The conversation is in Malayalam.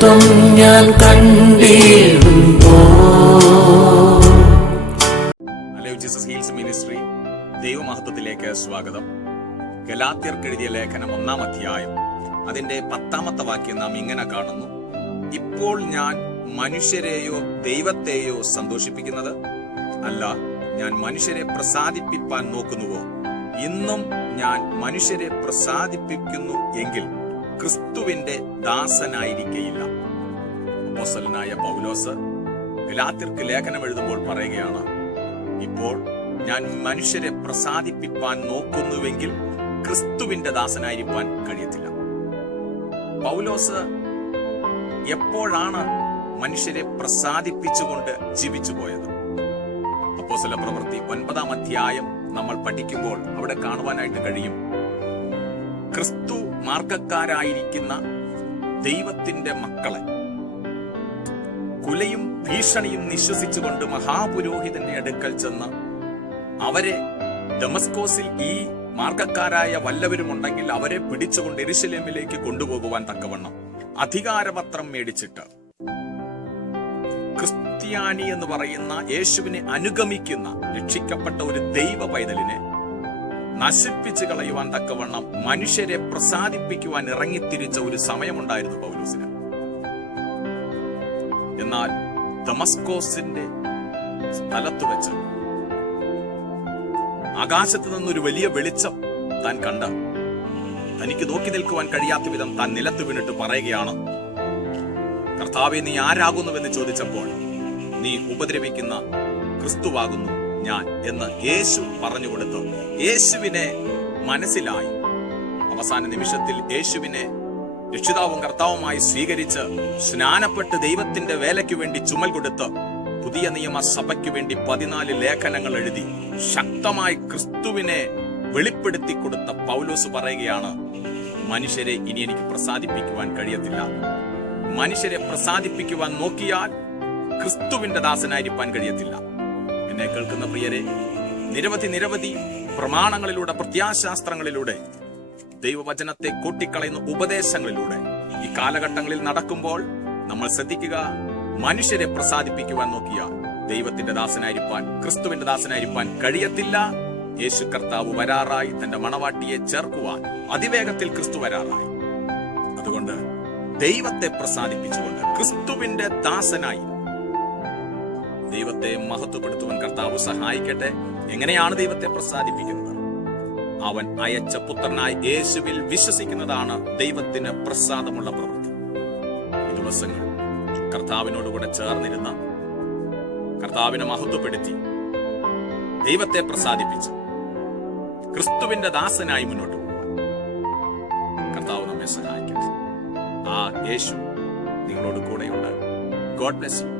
മഹത്വം ഞാൻ കണ്ടിരുന്നു? മിനിസ്ട്രി ദൈവമഹത്വത്തിലേക്ക് സ്വാഗതം. ഗലാത്യർക്കെഴുതിയ ലേഖനം ഒന്നാം അധ്യായം. അതിന്റെ പത്താമത്തെ വാക്യം നാം ഇങ്ങനെ കാണുന്നു. ഇപ്പോൾ ഞാൻ മനുഷ്യരെയോ ദൈവത്തെയോ സന്തോഷിപ്പിക്കുന്നത്? അല്ല ഞാൻ മനുഷ്യരെ പ്രസാദിപ്പിപ്പാൻ നോക്കുന്നുവോ? ഇന്നും ഞാൻ മനുഷ്യരെ പ്രസാദിപ്പിക്കുന്നു എങ്കിൽ ക്രിസ്തുവിന്റെ ദാസനായിരിക്കയില്ല. അപ്പോസ്തലനായ പൗലോസ് ഗലാത്തിർക്ക് ലേഖനം എഴുതുമ്പോൾ പറയുകയാണ് ഇപ്പോൾ ഞാൻ മനുഷ്യരെ പ്രസാദിപ്പിപ്പാൻ നോക്കുന്നുവെങ്കിൽ ക്രിസ്തുവിന്റെ ദാസനായിരിക്കാൻ കഴിയത്തില്ല. പൗലോസ് എപ്പോഴാണ് മനുഷ്യരെ പ്രസാദിപ്പിച്ചുകൊണ്ട് ജീവിച്ചു പോയത്? അപ്പോസല പ്രവൃത്തി ഒൻപതാം അധ്യായം നമ്മൾ പഠിക്കുമ്പോൾ അവിടെ കാണുവാനായിട്ട് കഴിയും. ക്രിസ്തു മാർഗക്കാരായിരിക്കുന്ന ദൈവത്തിന്റെ മക്കളെ. കുലയും ഭീഷണിയും നിശ്വസിച്ചുകൊണ്ട് മഹാപുരോഹിതന്റെ അടുക്കൽ ചെന്ന് അവരെ ഡെമസ്കോസിൽ ഈ മാർഗക്കാരായ വല്ലവരുമുണ്ടെങ്കിൽ അവരെ പിടിച്ചുകൊണ്ട് എരിശിലേമിലേക്ക് കൊണ്ടുപോകുവാൻ തക്കവണ്ണം അധികാരപത്രം മേടിച്ചിട്ട് ക്രിസ്ത്യാനി എന്ന് പറയുന്ന യേശുവിനെ അനുഗമിക്കുന്ന രക്ഷിക്കപ്പെട്ട ഒരു ദൈവ പൈതലിനെ നശിപ്പിച്ചു കളയുവാൻ തക്കവണ്ണം മനുഷ്യരെ പ്രസാദിപ്പിക്കുവാൻ ഇറങ്ങിത്തിരിച്ച ഒരു സമയമുണ്ടായിരുന്നു പൗലൂസിന്. എന്നാൽ തമസ്കോസിന്റെ സ്ഥലത്ത് വെച്ച് ആകാശത്ത് നിന്നൊരു വലിയ വെളിച്ചം താൻ കണ്ട. തനിക്ക് നോക്കി നിൽക്കുവാൻ കഴിയാത്ത വിധം താൻ നിലത്ത് വീണിട്ട് പറയുകയാണ് കർത്താവെ നീ ആരാകുന്നുവെന്ന് ചോദിച്ചപ്പോൾ നീ ഉപദ്രവിക്കുന്ന ക്രിസ്തുവാകുന്നു. ഞാൻ എന്ന് യേശു പറഞ്ഞു കൊടുത്തു. യേശുവിനെ മനസ്സിലായി. അവസാന നിമിഷത്തിൽ യേശുവിനെ രക്ഷിതാവും കർത്താവുമായി സ്വീകരിച്ച് സ്നാനപ്പെട്ട് ദൈവത്തിന്റെ വേലയ്ക്ക് വേണ്ടി ചുമൽ കൊടുത്ത് പുതിയ നിയമ സഭയ്ക്ക് വേണ്ടി പതിനാല് ലേഖനങ്ങൾ എഴുതി ശക്തമായി ക്രിസ്തുവിനെ വെളിപ്പെടുത്തി കൊടുത്ത പൗലോസ് പറയുകയാണ് മനുഷ്യരെ ഇനി എനിക്ക് പ്രസാദിപ്പിക്കുവാൻ കഴിയത്തില്ല. മനുഷ്യരെ പ്രസാദിപ്പിക്കുവാൻ നോക്കിയാൽ ക്രിസ്തുവിന്റെ ദാസനായിരിക്കാൻ കഴിയത്തില്ല. എന്നെ കേൾക്കുന്ന പ്രിയരെ നിരവധി നിരവധി പ്രമാണങ്ങളിലൂടെ പ്രത്യാശാസ്ത്രങ്ങളിലൂടെ ദൈവവചനത്തെ കൂട്ടിക്കളയുന്ന ഉപദേശങ്ങളിലൂടെ ഈ കാലഘട്ടങ്ങളിൽ നടക്കുമ്പോൾ നമ്മൾ ശ്രദ്ധിക്കുക മനുഷ്യരെ പ്രസാദിപ്പിക്കുവാൻ നോക്കിയ ദൈവത്തിന്റെ ദാസനായിരിക്കാൻ ക്രിസ്തുവിന്റെ ദാസനായിരിക്കാൻ കഴിയത്തില്ല. യേശു കർത്താവ് വരാറായി തന്റെ മണവാട്ടിയെ ചേർക്കുവാൻ അതിവേഗത്തിൽ ക്രിസ്തു വരാറായി. അതുകൊണ്ട് ദൈവത്തെ പ്രസാദിപ്പിച്ചുകൊണ്ട് ക്രിസ്തുവിന്റെ ദാസനായി ദൈവത്തെ മഹത്വപ്പെടുത്തുവാൻ കർത്താവ് സഹായിക്കട്ടെ. എങ്ങനെയാണ് ദൈവത്തെ പ്രസാദിപ്പിക്കുന്നത്? അവൻ അയച്ച പുത്രനായി യേശുവിൽ വിശ്വസിക്കുന്നതാണ് ദൈവത്തിന് പ്രസാദമുള്ള പ്രവൃത്തി. ഈ ദിവസങ്ങൾ കർത്താവിനോടുകൂടെ ചേർന്നിരുന്ന കർത്താവിനെ മഹത്വപ്പെടുത്തി ദൈവത്തെ പ്രസാദിപ്പിച്ച് ക്രിസ്തുവിന്റെ ദാസനായി മുന്നോട്ട് കർത്താവ് നമ്മെ സഹായിക്കട്ടെ. ആ യേശു നിങ്ങളോട് കൂടെയുണ്ട്. God bless you.